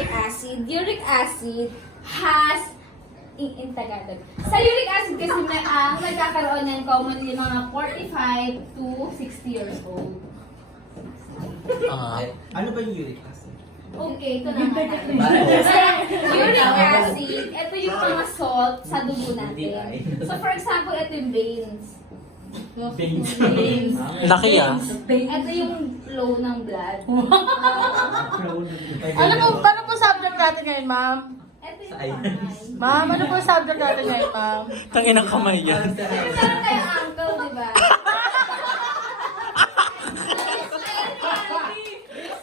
uric acid. Uric acid has in Tagalog. Sa uric acid kasi ang nagkakaroon ng commonly mga 45 to 60 years old. Ano ba yung uric acid? Okay, ito na nga natin. Uric acid, ito yung mga salt sa dugo natin. So for example, ito yung veins. Veins. Laki ah. Ito yung flow ng blood. Ano po subject natin ngayon, ma'am? Ito yung kamay. Ma'am, ano po subject natin ngayon, ma'am? Tangin ang kamay yan. Meron tayong ankle, di ba?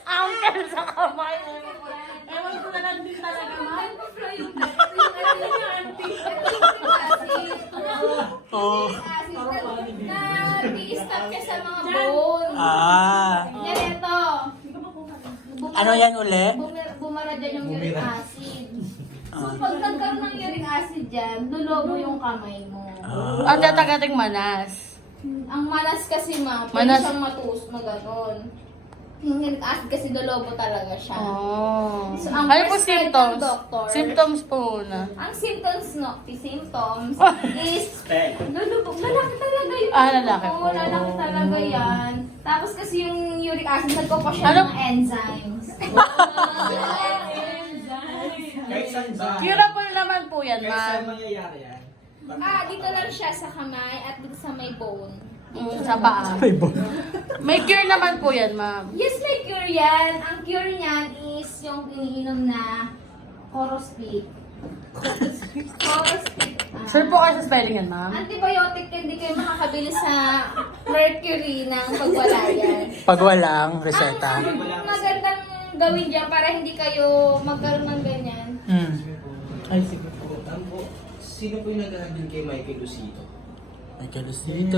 Uncle sa kamay. Ewan ko na lang din talaga, ma'am. Nagpa-flow yung blood. Ito yung acid. Oh. Acid na i-stop ka sa mga bone. Ganito. Ano yan uli? Bumara dyan yung uric acid. So pag nagkaroon ng uric acid dyan, lulobo yung kamay mo. Ang tatagating manas. Ang manas kasi pwede Manas. siyang matus na gano'n. Yung uric acid kasi lulobo talaga siya. Oh. So, ang Ano po prescribed symptoms? ng doctor, Symptoms po muna. Ang symptoms is lulubog. Lalaki talaga yun. Lalaki po. Oo, lalaki talaga yan. Tapos kasi yung uric acid, nagkukos siya Ano? ng enzymes. Kahit saan ba? Curable naman po yan, Kahit saan ma'am. mangyayari yan? Dito lang siya sa kamay at dito sa may bone. Sa paa. May cure naman po yan, ma'am. Yes, may cure yan. Ang cure niyan is yung iniinom na Corospik. Corospik. Sure po kayo sa spelling yan, ma'am? Antibiotic, hindi kayo makakabili sa Mercury ng pagwalayan. Pag walang reseta. Ang magandang gawin dyan para hindi kayo magkaroon ng ganyan. Ay, sige po. Sino po yung nag-handle kay Michael Lucito? Ay, Lucito.